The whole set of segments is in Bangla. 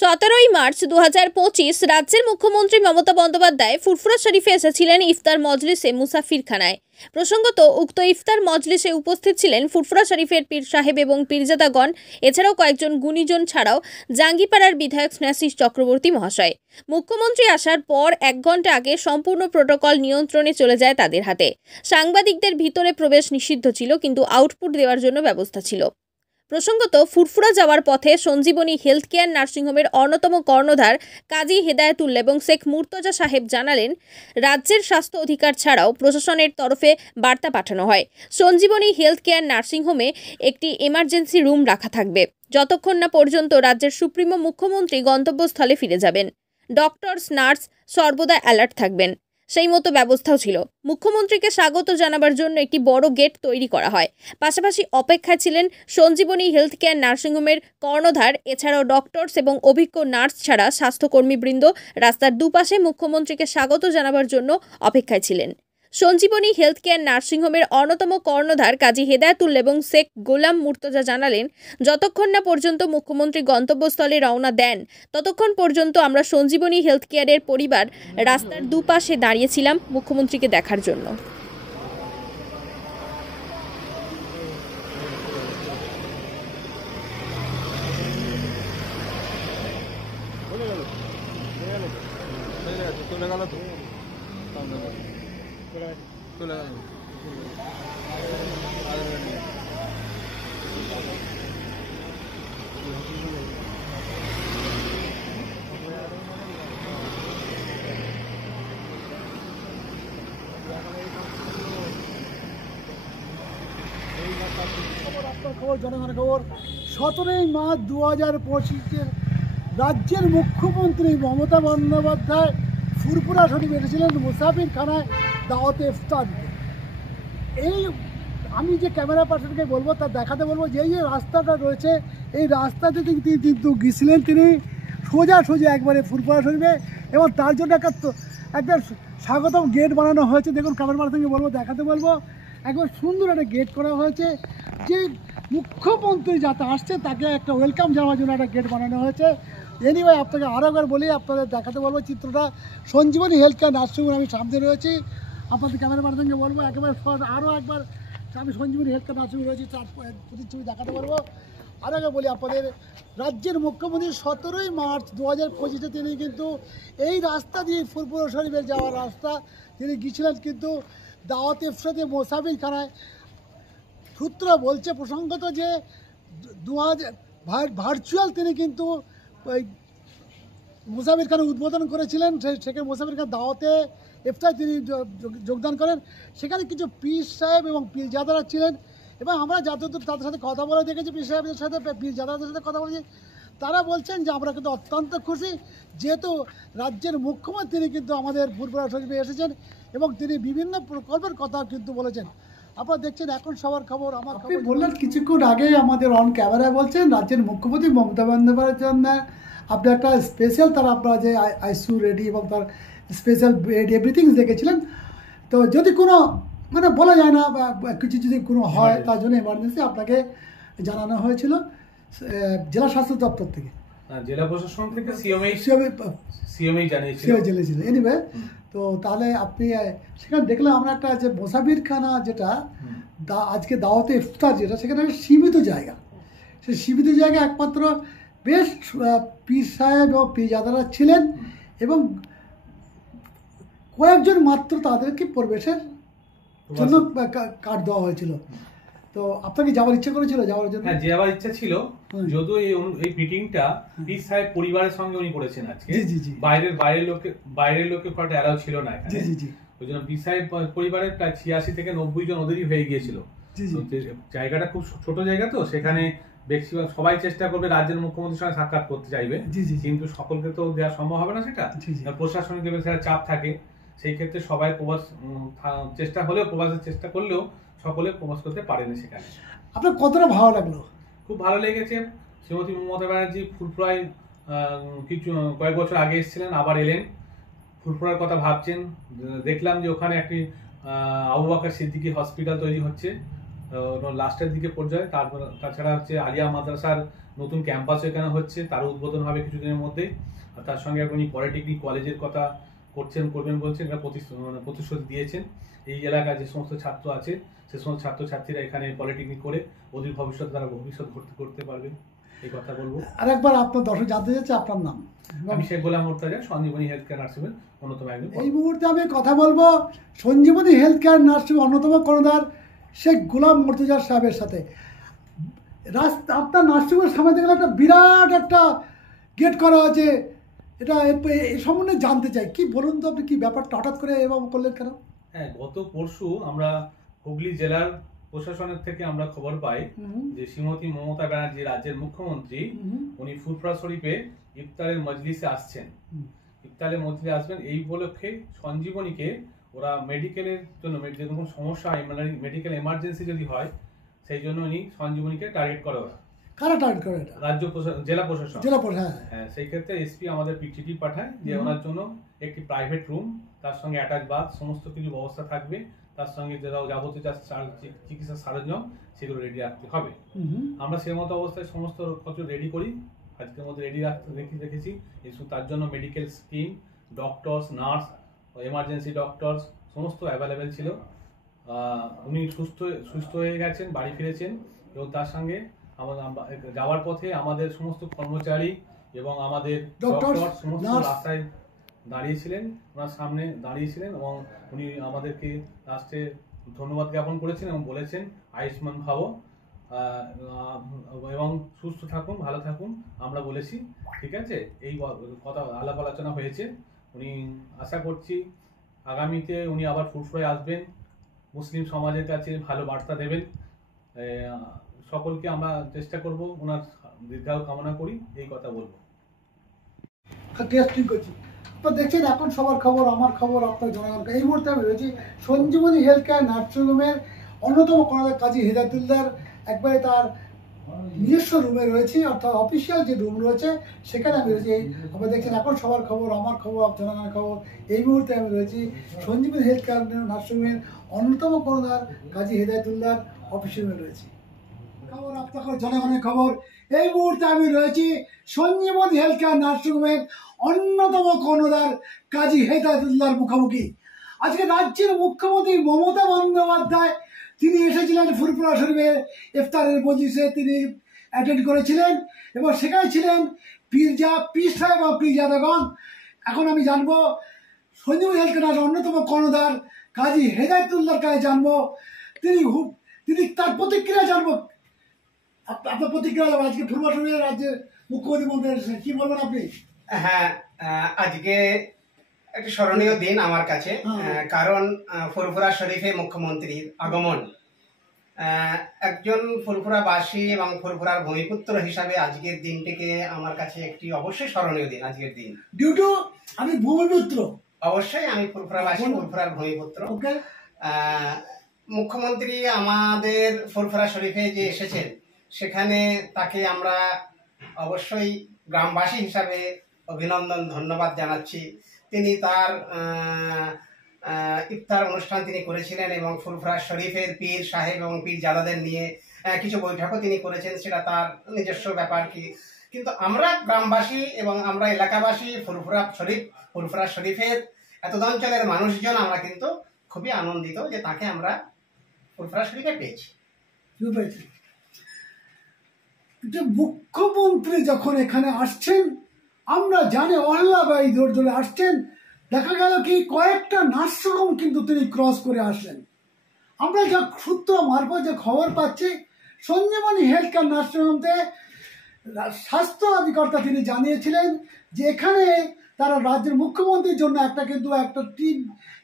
17ই মার্চ 2025 রাজ্যের মুখ্যমন্ত্রী মমতা বন্দ্যোপাধ্যায় ফুরফুরা শরীফে এসেছিলেন ইফতার মজলিসে মুসাফিরখানায়। প্রসঙ্গত, উক্ত ইফতার মজলিসে উপস্থিত ছিলেন ফুরফুরা শরীফের পীর সাহেব এবং পীরজাদাগণ, এছাড়াও কয়েকজন গুণীজন ছাড়াও জাঙ্গিপাড়ার বিধায়ক স্নেহাশিস চক্রবর্তী মহাশয়। মুখ্যমন্ত্রী আসার পর 1 ঘন্টা আগে সম্পূর্ণ প্রোটোকল নিয়ন্ত্রণে চলে যায় তাদের হাতে। সাংবাদিকদের ভিতরে প্রবেশ নিষিদ্ধ ছিল, কিন্তু আউটপুট দেওয়ার জন্য ব্যবস্থা ছিল। প্রসঙ্গত, ফুরফুরা যাওয়ার পথে সঞ্জীবনী হেলথ কেয়ার নার্সিংহোমের অন্যতম কর্ণধার কাজী হেদায়েতুল্লাহ এবং শেখ মুর্তজা সাহেব জানালেন, রাজ্যের স্বাস্থ্য অধিকার ছাড়াও প্রশাসনের তরফে বার্তা পাঠানো হয়। সঞ্জীবনী হেলথ কেয়ার নার্সিংহোমে একটি এমার্জেন্সি রুম রাখা থাকবে, যতক্ষণ না পর্যন্ত রাজ্যের সুপ্রিমো মুখ্যমন্ত্রী গন্তব্যস্থলে ফিরে যাবেন। ডক্টরস, নার্স সর্বদা অ্যালার্ট থাকবেন, সেই মতো ব্যবস্থাও ছিল। মুখ্যমন্ত্রীকে স্বাগত জানাবার জন্য একটি বড় গেট তৈরি করা হয়। পাশাপাশি অপেক্ষায় ছিলেন সঞ্জীবনী হেলথ কেয়ার নার্সিংহোমের কর্ণধার, এছাড়াও ডক্টরস এবং অভিজ্ঞ নার্স ছাড়া স্বাস্থ্যকর্মীবৃন্দ রাস্তার দুপাশে মুখ্যমন্ত্রীকে স্বাগত জানাবার জন্য অপেক্ষায় ছিলেন। সঞ্জীবনী হেলথ কেয়ার নার্সিংহোমের অন্যতম কর্ণধার কাজী হেদায়েতুল্লাহ এবং শেখ গোলাম মুর্তজা জানালেন, যতক্ষণ না পর্যন্ত মুখ্যমন্ত্রী গন্তব্যস্থলে রওনা দেন, ততক্ষণ পর্যন্ত আমরা সঞ্জীবনী হেলথ কেয়ারের পরিবার রাস্তার দুপাশে দাঁড়িয়েছিলাম মুখ্যমন্ত্রীকে দেখার জন্য। খবর জনগণের খবর 17ই মার্চ 2025 রাজ্যের মুখ্যমন্ত্রী মমতা বন্দ্যোপাধ্যায় ফুরফুরা শরীফ এসেছিলেন মুসাফিরখানায় দাওয়াতে ইফতার দিতে। এই আমি যে ক্যামেরা পার্সনকে বলবো তা দেখাতে বলবো যে এই যে রাস্তাটা রয়েছে, এই রাস্তাতে তিনি কিন্তু গিয়েছিলেন তিনি সোজা একবারে ফুরফুরা শরীফে, এবং তার জন্য একটা স্বাগতম গেট বানানো হয়েছে। দেখুন, ক্যামেরা পার্সনকে বলবো দেখাতে বলবো, একবার সুন্দর একটা গেট করা হয়েছে। যে মুখ্যমন্ত্রী যাতে আসছে তাকে একটা ওয়েলকাম জানাবার জন্য একটা গেট বানানো হয়েছে। এনিওয়ে, আপনাকে আরও একবার বলি, আপনাদের দেখাতে বলবো চিত্রটা। সঞ্জীবনী হেলথ কেয়ার নার্সিংহোম আমি সামনে রয়েছি, আপনাদের ক্যামেরা পার্সনকে বলবো একেবারে আরও একবার আমি সঞ্জীবনী হেলথ কেয়ার নার্সিংহোম রয়েছি তার প্রতিচ্ছবি দেখাতে পারবো। আরও একবার বলি আপনাদের, রাজ্যের মুখ্যমন্ত্রী 17ই মার্চ 2025 তিনি কিন্তু এই রাস্তা দিয়ে ফুরফুরা শরীফে যাওয়ার রাস্তা তিনি গিয়েছিলেন, কিন্তু দাওয়াত ইফতারে মুসাফিরখানায়। সূত্র বলছে প্রসঙ্গত যে 2000 ভার্চুয়াল তিনি কিন্তু ওই মুসাফিরখানা উদ্বোধন করেছিলেন। সেখানে মুসাফিরখানা দাওয়াতে ইফতার তিনি যোগদান করেন। সেখানে কিছু পীর সাহেব এবং পীরজাদারা ছিলেন, এবং আমরা যতদূর তাদের সাথে কথা বলে দেখেছি, পীর সাহেবদের সাথে পীরজাদাদের সাথে কথা বলেছি, তারা বলছেন যে আমরা কিন্তু অত্যন্ত খুশি, যেহেতু রাজ্যের মুখ্যমন্ত্রী কিন্তু আমাদের ফুরফুরা শরীফে এসেছেন এবং তিনি বিভিন্ন প্রকল্পের কথা কিন্তু বলেছেন। আপনারা দেখছেন এখন সবার খবর। আমার আপনি বললেন কিছুক্ষণ আগে আমাদের অন ক্যামেরায় বলছেন রাজ্যের মুখ্যমন্ত্রী মমতা বন্দ্যোপাধ্যায়ের জন্য আপনি একটা স্পেশাল তার আপনারা যে আইসিইউ রেডি এবং তার স্পেশাল বেড এভরিথিং দেখেছিলেন। তো যদি কোনো মানে বলা যায় না বা কিছু যদি কোনো হয় তার জন্য এমার্জেন্সি আপনাকে জানানো হয়েছিল জেলা স্বাস্থ্য দপ্তর থেকে, জেলা প্রশাসন থেকে সিএমএই জানিয়েছিল। এনিওয়ে, তো তাহলে আপনি সেখানে দেখলাম আমরা একটা যে মুসাফিরখানা যেটা আজকে দাওয়াতে ইফতার যেটা, সেখানে সীমিত জায়গা, সেই সীমিত জায়গা একমাত্র বেশ পীর সাহেব এবং পীরজাদারা ছিলেন, এবং কয়েকজন মাত্র তাদেরকে প্রবেশের জন্য কার্ড দেওয়া হয়েছিল। তো আপনাকে যাওয়ার ইচ্ছা করেছিল? যাওয়ার জন্য হ্যাঁ, যাওয়ার ইচ্ছা ছিল, যদিও এই মিটিংটা পীর সাহেব পরিবারের সঙ্গে উনি করেছেন আজকে। বাইরের লোকে খুব একটা অ্যালাউ ছিল না এখানে। ওই জন্য পীর সাহেব পরিবারের প্রায় 86 থেকে 90 জন ওদেরই হয়ে গিয়েছিল। জায়গাটা খুব ছোট জায়গা, তো সেখানে বেশিরভাগ সবাই চেষ্টা করবে রাজ্যের মুখ্যমন্ত্রীর সঙ্গে সাক্ষাৎ করতে চাইবে, কিন্তু সকলকে তো দেওয়া সম্ভব হবে না। সেটা প্রশাসনিক সেটা চাপ থাকে, সেই ক্ষেত্রে সবাই চেষ্টা প্রবাসের চেষ্টা করলেও সকলে প্রবাস করতে পারেনি সেখানে। আপনার কতটা ভালো লাগলো? খুব ভালো লেগেছে। শ্রীমতী মমতা ব্যানার্জি ফুরফুরায় কয়েক বছর আগে এসেছিলেন, আবার এলেন, ফুরফুরার কথা ভাবছেন। দেখলাম যে ওখানে একটি আবু বকর সিদ্দিকী হসপিটাল তৈরি হচ্ছে লাস্টের দিকে পর্যায়ে। তাছাড়া হচ্ছে আলিয়া মাদ্রাসার নতুন ক্যাম্পাস এখানে হচ্ছে, তারও উদ্বোধন হবে কিছুদিনের মধ্যে। আর তার সঙ্গে উনি পলিটেকনিক কলেজের কথা করবেন বলছেন, এটা প্রতিশ্রুতি দিয়েছেন। এই এলাকায় যে সমস্ত ছাত্র আছে সে সমস্ত ছাত্রছাত্রীরা এখানে পলিটেকনিক করে অদূর ভবিষ্যতে তারা ভবিষ্যৎ করতে পারবেন, এই কথা বলবো। আরেকবার আপনার দর্শক জানতে চাচ্ছে আপনার নাম? আমি শেখ গোলাম মোর্তাজা, সঞ্জীবনী হেলথ কেয়ার নার্সিংহোমের অন্যতম একজন। এই মুহূর্তে আমি কথা বলবো সঞ্জীবনী হেলথ কেয়ার নার্সিং অন্যতম কর্ণধার শেখ গোলাম মোর্তাজা সাহেবের সাথে। আপনার নার্সিংহোমের সামনে থেকে একটা বিরাট একটা গেট করা আছে, এটা এই সম্বন্ধে জানতে চাই, কি বলুন তো আপনি, কি ব্যাপারটা হঠাৎ করে এরকম করলেন কেন? হ্যাঁ, গত পরশু আমরা হুগলি জেলার প্রশাসনের থেকে আমরা খবর পাই যে শ্রীমতী মমতা ব্যানার্জি, রাজ্যের মুখ্যমন্ত্রী, উনি ফুরফুরা শরীফে ইফতারের মজলিসে আসছেন। ইফতারের মজলিসে আসবেন এই উপলক্ষে সঞ্জীবনীকে ওরা মেডিকেলের জন্য যে কোনো সমস্যা হয়, মানে মেডিকেল এমার্জেন্সি যদি হয়, সেই জন্য উনি সঞ্জীবনীকে টার্গেট করে। ওরা কারা টার্গেট করে? এটা রাজ্য জেলা প্রশাসন। হ্যাঁ, সেই ক্ষেত্রে এসপি আমাদের পিটিটি পাঠায় যে ওনার জন্য একটি প্রাইভেট রুম, তার সঙ্গে অ্যাটাচ বাথ, সমস্ত কিছু ব্যবস্থা থাকবে, তার সঙ্গে যাবতীয় চিকিৎসা সরঞ্জাম সেগুলো রেডি রাখতে হবে। আমরা সেই মতো অবস্থায় সমস্ত কিছু রেডি করি, আজকের মধ্যে রেডি রেখেছি। তার জন্য medical scheme, doctors, nurse, emergency doctors সমস্ত অ্যাভেলেবেল ছিল। উনি সুস্থ হয়ে গেছেন, বাড়ি ফিরেছেন, এবং তার সঙ্গে যাওয়ার পথে আমাদের সমস্ত কর্মচারী এবং আমাদের ডক্টর সমস্ত রাস্তায় দাঁড়িয়েছিলেন, ওনার সামনে দাঁড়িয়েছিলেন, এবং উনি আমাদেরকে লাস্টে ধন্যবাদ জ্ঞাপন করেছেন এবং বলেছেন আয়ুষ্মান ভাব এবং সুস্থ থাকুন, ভালো থাকুন। আমরা বলেছি ঠিক আছে, এই কথা আলাপ আলোচনা হয়েছে। উনি আশা করছি আগামীতে উনি আবার ফুরফুরায় আসবেন, মুসলিম সমাজের কাছে ভালো বার্তা দেবেন। সকলকে আমরা চেষ্টা করব, ওনার দীর্ঘায়ু কামনা করি, এই কথা বলবো। দেখছেন এখন সবার খবর, আমার খবর, আপনার জনগণ। এই মুহূর্তে আমি রয়েছি সঞ্জীবনী হেলথ কেয়ার নার্সিংহোমের অন্যতম কর্ণধার কাজী হেদায়েতুল্লাহর একবারে তার নিজস্ব রুমে রয়েছে, অর্থাৎ অফিসিয়াল যে রুম রয়েছে সেখানে আমি রয়েছি। আপনারা দেখছেন এখন সবার খবর, আমার খবর, জনগণের খবর। এই মুহূর্তে আমি রয়েছি সঞ্জীবনী হেলথ কেয়ার নার্সিংহোমের অন্যতম কর্ণধার কাজী হেদায়েতুল্লাহর অফিসের রুমে রয়েছি। খবর, আপনার জনগণের খবর। এই মুহূর্তে আমি রয়েছি সঞ্জীবনী হেলথ কেয়ার নার্সিংহোমের অন্যতম কর্ণধার কাজী হেদায়েতুল্লাহর মুখোমুখি। আজকে রাজ্যের মুখ্যমন্ত্রী মমতা বন্দ্যোপাধ্যায় তিনি এসেছিলেন ফুরফুরা শরীফের ইফতারের মজলিসে, তিনি অ্যাটেন্ড করেছিলেন এবং সেখানে ছিলেন পীর সাহেব এবং পীরজাদাগণ। এখন আমি জানবো সঞ্জীবনী হেলথ কেয়ার অন্যতম কর্ণধার কাজী হেদায়েতুল্লাহর কাছে জানবো, তিনি তার প্রতিক্রিয়া জানবো। আপনার প্রতিক্রিয়া আজকে ফুরফুরা শরীফের রাজ্যের মুখ্যমন্ত্রী এসেছেন, কি বলবেন আপনি? হ্যাঁ, আজকে একটা স্মরণীয় দিন আমার কাছে, কারণ ফুরফুরা শরীফে মুখ্যমন্ত্রীর আগমন। একজন ফুরফুরাবাসী এবং ফুরফুরার ভূমিপুত্র হিসাবে আজকের দিনটিকে আমার কাছে একটি অবশ্যই স্মরণীয় দিন। আজকের দিন ডিউটু আমি ভূমিপুত্র, অবশ্যই আমি ফুরফুরাবাসী, ফুরফুরার ভূমিপুত্র। মুখ্যমন্ত্রী আমাদের ফুরফুরা শরীফে যে এসেছেন সেখানে তাকে আমরা অবশ্যই গ্রামবাসী হিসাবে অভিনন্দন, ধন্যবাদ জানাচ্ছি। তিনি তার ইফতার অনুষ্ঠান তিনি করেছিলেন এবং ফুরফুরা শরীফের পীর সাহেব এবং পীর জাদাদের নিয়ে কিছু বৈঠকও তিনি করেছেন, সেটা তার নিজস্ব ব্যাপার। কিন্তু আমরা গ্রামবাসী এবং আমরা এলাকাবাসী ফুরফুরা শরীফের এতদাঞ্চলের মানুষজন আমরা কিন্তু খুবই আনন্দিত যে তাকে আমরা ফুরফুরা শরীফে পেয়েছি। মুখ্যমন্ত্রী যখন এখানে আসছেন, আমরা জানি অল্লাবাই ধরে আসছেন, দেখা গেল কি কয়েকটা নার্সিংহোম কিন্তু তিনি ক্রস করে আসলেন। আমরা যা সূত্র মারফত যে খবর পাচ্ছি, সঞ্জীবনী হেলথ কেয়ার নার্সিংহোমতে স্বাস্থ্য অধিকর্তা তিনি জানিয়েছিলেন যে এখানে তারা রাজ্যের মুখ্যমন্ত্রীর জন্য একটা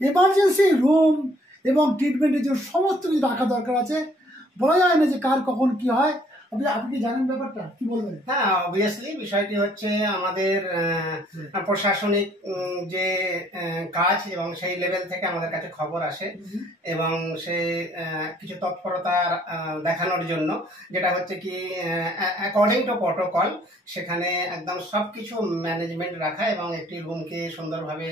এমার্জেন্সি রুম এবং ট্রিটমেন্টের জন্য সমস্ত কিছু রাখা দরকার আছে। বলা যায় না যে কার কখন কি হয়। আপনি জানেন ব্যাপারটা, কি বলবেন? হ্যাঁ, অবভিয়াসলি বিষয়টি হচ্ছে আমাদের প্রশাসনিক যে কাজ এবং সেই লেভেল থেকে আমাদের কাছে খবর আসে এবং সে কিছু তৎপরতা দেখানোর জন্য, যেটা হচ্ছে কি অ্যাকর্ডিং টু প্রটোকল সেখানে একদম সবকিছু ম্যানেজমেন্ট রাখা এবং একটি রুমকে সুন্দরভাবে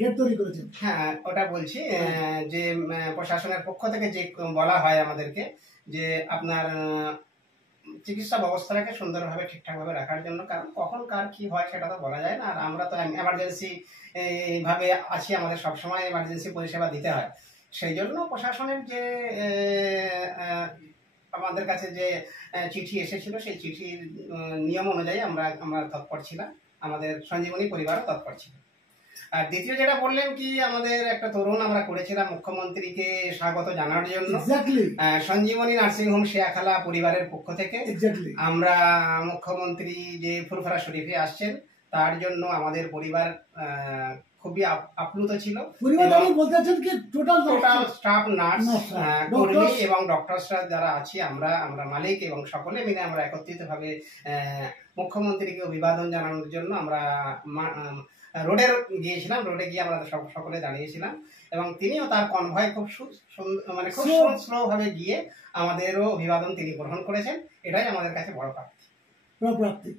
গেট তৈরি করেছেন। হ্যাঁ, ওটা বলছি যে প্রশাসনের পক্ষ থেকে যে বলা হয় আমাদেরকে যে আপনার চিকিৎসা ব্যবস্থাটাকে সুন্দরভাবে ঠিকঠাকভাবে রাখার জন্য। কারণ কখন কার কি হয় সেটা তো বলা যায় না, আর আমরা তো এমার্জেন্সি ভাবে আছি, আমাদের সবসময় এমার্জেন্সি পরিষেবা দিতে হয়। সেই জন্য প্রশাসনের যে আমাদের কাছে যে চিঠি এসেছিল সেই চিঠির নিয়ম অনুযায়ী আমরা তৎপর ছিলাম, আমাদের সঞ্জীবনী পরিবারও তৎপর ছিল। আর দ্বিতীয় যেটা বললেন কি, আমাদের একটা তরুণ আমরা করেছিলাম মুখ্যমন্ত্রীকে স্বাগত জানার জন্য। সঞ্জীবনী নার্সিংহোম শেয়াখালা পরিবারের পক্ষ থেকে আমরা মুখ্যমন্ত্রী যে ফুরফুরা শরীফে আসছেন তার জন্য আমাদের পরিবার খুবই আপ্লুত ছিল। টোটাল স্টাফ, নার্স, কর্মী এবং ডক্টরসরা যারা আছি, আমরা মালিক এবং সকলে মিলে আমরা একত্রিতভাবে মুখ্যমন্ত্রীকে অভিবাদন জানানোর জন্য আমরা রোডে গিয়েছিলাম। রোডে গিয়ে আমরা সকলে দাঁড়িয়েছিলাম এবং তিনিও তার কনভয় খুব স্লো ভাবে গিয়ে আমাদেরও অভিবাদন তিনি গ্রহণ করেছেন। এটাই আমাদের কাছে বড় প্রাপ্তি।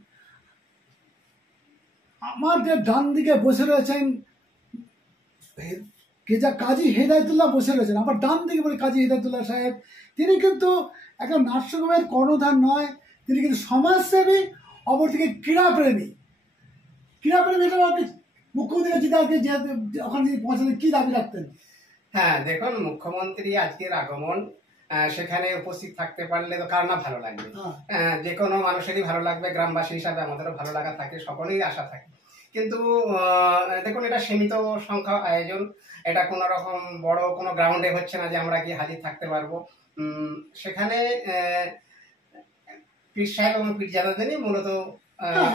আমার যে ডান দিকে বসে রয়েছেন কাজী হেদায়েতুল্লাহ বসে রয়েছেন, আমার ডান দিকে বলে কাজী হেদায়েতুল্লাহ সাহেব, তিনি কিন্তু একটা নার্সিংহোমের কর্ণধার নয়, তিনি কিন্তু সমাজসেবী, অপরদিকে ক্রীড়াপ্রেমী। এটা আপনি মুখ্যমন্ত্রীর কাছে ওখানে পৌঁছালেন, কি দাবি রাখতেন? হ্যাঁ দেখুন, মুখ্যমন্ত্রী আজকের আগমন, সেখানে উপস্থিত থাকতে পারলে তো কার না ভালো লাগবে, যে কোনো মানুষেরই ভালো লাগবে। গ্রামবাসী হিসাবে আমাদেরও ভালো লাগা থাকে, সকলেই আশা থাকে। কিন্তু দেখুন, এটা সীমিত সংখ্যা আয়োজন, এটা কোনো রকম বড় কোনো গ্রাউন্ডে হচ্ছে না যে আমরা কি হাজির থাকতে পারবো। সেখানে পীর সাহেব এবং পীরজাদাদেরই মূলত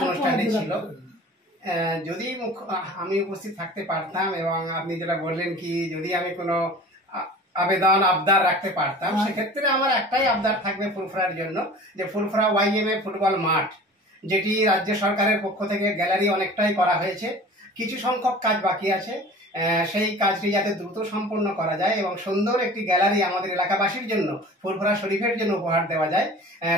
অনুষ্ঠানটি ছিল। যদি আমি উপস্থিত থাকতে পারতাম এবং আপনি যেটা বললেন কি, যদি আমি কোনো আবদার রাখতে পারতাম, সেক্ষেত্রে আমার একটাই আবদার থাকবে ফুরফুরার জন্য, যে ফুরফুরা YMA ফুটবল মাঠ, যেটি রাজ্য সরকারের পক্ষ থেকে গ্যালারি অনেকটাই করা হয়েছে, কিছু সংখ্যক কাজ বাকি আছে, সেই কাজটি যাতে দ্রুত সম্পন্ন করা যায় এবং সুন্দর একটি গ্যালারি আমাদের এলাকাবাসীর জন্য, ফুরফুরা শরীফের জন্য উপহার দেওয়া যায়,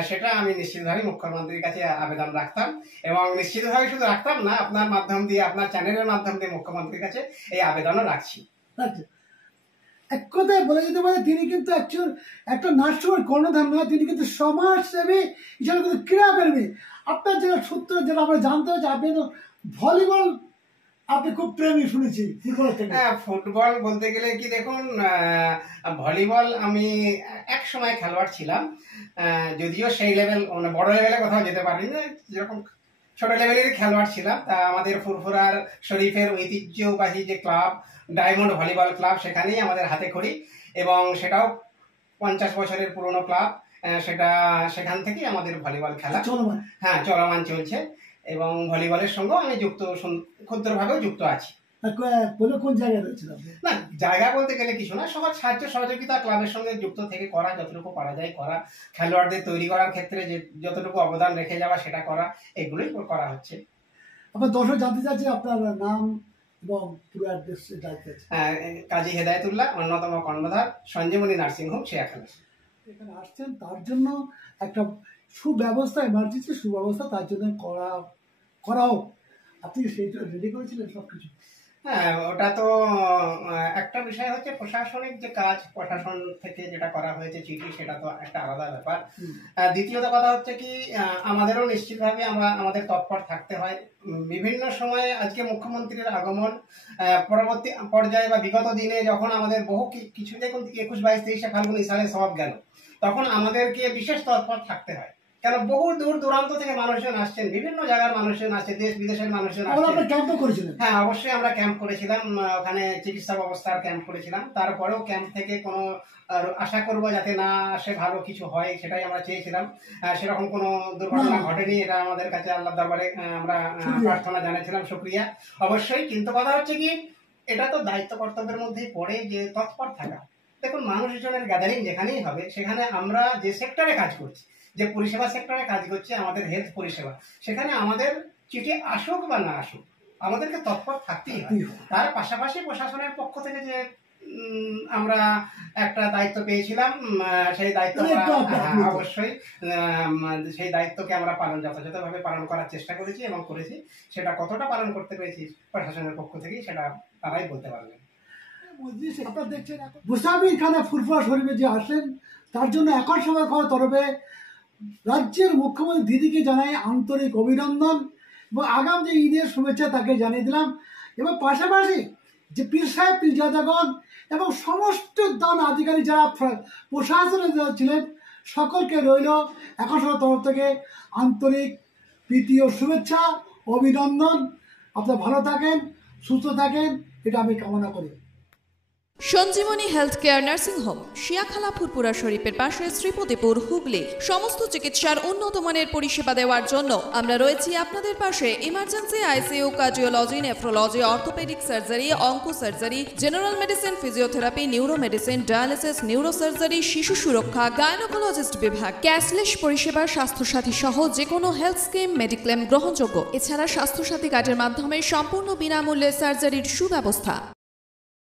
সেটা আমি নিশ্চিতভাবে মুখ্যমন্ত্রীর কাছে আবেদন রাখতাম। এবং নিশ্চিতভাবে শুধু রাখতাম না, আপনার মাধ্যম দিয়ে, আপনার চ্যানেলের মাধ্যম দিয়ে মুখ্যমন্ত্রীর কাছে এই আবেদনও রাখছি। এক কথায় বলে যেতে পারে, তিনি কিন্তু একটা নার্সিংহোমের কর্ণধার নয়, তিনি কিন্তু সমাজসেবী হিসাবে কিন্তু ক্রীড়াপ্রেমী। আপনার যেটা সূত্র যেটা আমরা জানতে হচ্ছে, আপনি তো ভলিবল আপনি খুব প্রেমী শুনেছি। হ্যাঁ, ফুটবল বলতে গেলে কি, দেখুন ভলিবল আমি এক সময় খেলোয়াড় ছিলাম, যদিও সেই লেভেল মানে বড় লেভেলে কোথাও যেতে পারিনি, যেরকম ছোট লেভেলের খেলোয়াড় ছিলাম। তা আমাদের ফুরফুরার শরীফের ঐতিহ্যবাহী যে ক্লাব ডায়মন্ড ভলিবল ক্লাব, সেখানেই আমাদের হাতে খড়ি এবং সেটাও 50 বছরের পুরনো ক্লাব। সেখান থেকেই আমাদের ভলিবল খেলা চলমান চলছে এবং ভলিবলের সঙ্গেও আমি ক্ষুদ্রভাবেও যুক্ত আছি। কোন জায়গায় রয়েছিল? না, জায়গা বলতে গেলে কিছু না, সবার সাহায্য সহযোগিতা, ক্লাবের সঙ্গে যুক্ত থেকে করা, যতটুকু পারা যায় করা, খেলোয়াড়দের তৈরি করার ক্ষেত্রে যে যতটুকু অবদান রেখে যাওয়া সেটা করা, এগুলোই করা হচ্ছে। আপনার দর্শক জানতে চাচ্ছি আপনার নাম এবং পুরো অ্যাড্রেস। কাজী হেদায়েতুল্লাহ, অন্যতম কর্ণধার, সঞ্জীবনী নার্সিংহোম শেয়াখালা। এখানে আসছেন তার জন্য একটা সুব্যবস্থা, এমার্জেন্সি সুব্যবস্থা তার জন্য করা হোক। আপনি সেইটা রেডি করেছিলেন সবকিছু? হ্যাঁ, ওটা তো একটা বিষয় হচ্ছে প্রশাসনিক যে কাজ, প্রশাসন থেকে যেটা করা হয়েছে চিঠি, সেটা তো একটা আলাদা ব্যাপার। দ্বিতীয়ত কথা হচ্ছে কি, আমাদেরও নিশ্চিতভাবে আমাদের তৎপর থাকতে হয় বিভিন্ন সময়ে। আজকে মুখ্যমন্ত্রীর আগমন, পরবর্তী পর্যায়ে বা বিগত দিনে যখন আমাদের বহু কিছু, দেখুন 21, 22, 23 ফাল্গুন সালে সব গেল, তখন আমাদেরকে বিশেষ তৎপর থাকতে হয়। কেন, বহু দূর দূরান্ত থেকে মানুষজন আসছেন, বিভিন্ন জায়গার মানুষজন আসছে, দেশ বিদেশের মানুষজন আসছেন। হ্যাঁ, অবশ্যই আমরা ক্যাম্প করেছিলাম, ওখানে চিকিৎসা ব্যবস্থার ক্যাম্প করেছিলাম। তারপরেও ক্যাম্প থেকে কোনো আশা করব যাতে না আসে, ভালো কিছু হয় সেটাই আমরা চেয়েছিলাম। সেরকম কোনো দুর্ঘটনা ঘটেনি, এটা আমাদের কাছে আল্লাহর দরবারে আমরা প্রার্থনা জানিয়েছিলাম, শুকরিয়া অবশ্যই। কিন্তু কথা হচ্ছে কি, এটা তো দায়িত্ব কর্তব্যের মধ্যেই পড়ে যে তৎপর থাকা। দেখুন, মানুষজনের গ্যাদারিং যেখানেই হবে, সেখানে আমরা যে সেক্টরে কাজ করছি, যে পরিষেবা সেক্টরে কাজ করছে, আমাদের হেলথ পরিষেবা, সেখানে আমাদের চিঠি আসুক বা না আসুক, আমাদেরকে তৎপর থাকতেই হয়। তার পাশাপাশি প্রশাসনের পক্ষ থেকে যে আমরা একটা দায়িত্ব পেয়েছিলাম, সেই দায়িত্ব অবশ্যই সেই দায়িত্বকে আমরা যথাযথভাবে পালন করার চেষ্টা করেছি এবং করেছি। সেটা কতটা পালন করতে পেরেছি প্রশাসনের পক্ষ থেকেই সেটা তারাই বলতে পারবেন। আপনারা দেখছেন মুসাফির খানা ফুরফুরা শরীফে যে আসেন, তার জন্য এখন সময় খাওয়ার তরফে রাজ্যের মুখ্যমন্ত্রী দিদিকে জানাই আন্তরিক অভিনন্দন এবং আগাম যে ঈদের শুভেচ্ছা তাকে জানিয়ে দিলাম। এবং পাশাপাশি যে পীর সাহেব পীরজাদাগণ এবং সমস্ত দান আধিকারিক যারা প্রশাসনে যারা ছিলেন সকলকে রইল এখন সবার তরফ থেকে আন্তরিক প্রীতি ও শুভেচ্ছা অভিনন্দন। আপনারা ভালো থাকেন, সুস্থ থাকেন, এটা আমি কামনা করি। Sanjeevani health care nursing home, Siakhala Furfura শরীফের পাশে, শ্রীপতিপুর, হুগলি। সমস্ত চিকিৎসার উন্নত মানের পরিষেবা দেওয়ার জন্য আমরা রয়েছি আপনাদের পাশে। Emergency, ICU, cardiology, nephrology, orthopaedic surgery, onco surgery, general medicine, physiotherapy, neuro medicine, dialysis, neuro surgery, শিশু সুরক্ষা, গাইনোকোলজিস্ট বিভাগ, ক্যাশলেস পরিষেবা, স্বাস্থ্যসাথী সহ যে কোনো হেলথ স্কিম, মেডিক্লেম গ্রহণযোগ্য। এছাড়া স্বাস্থ্যসাথী কার্ডের মাধ্যমে সম্পূর্ণ বিনামূল্যে সার্জারির সুব্যবস্থা।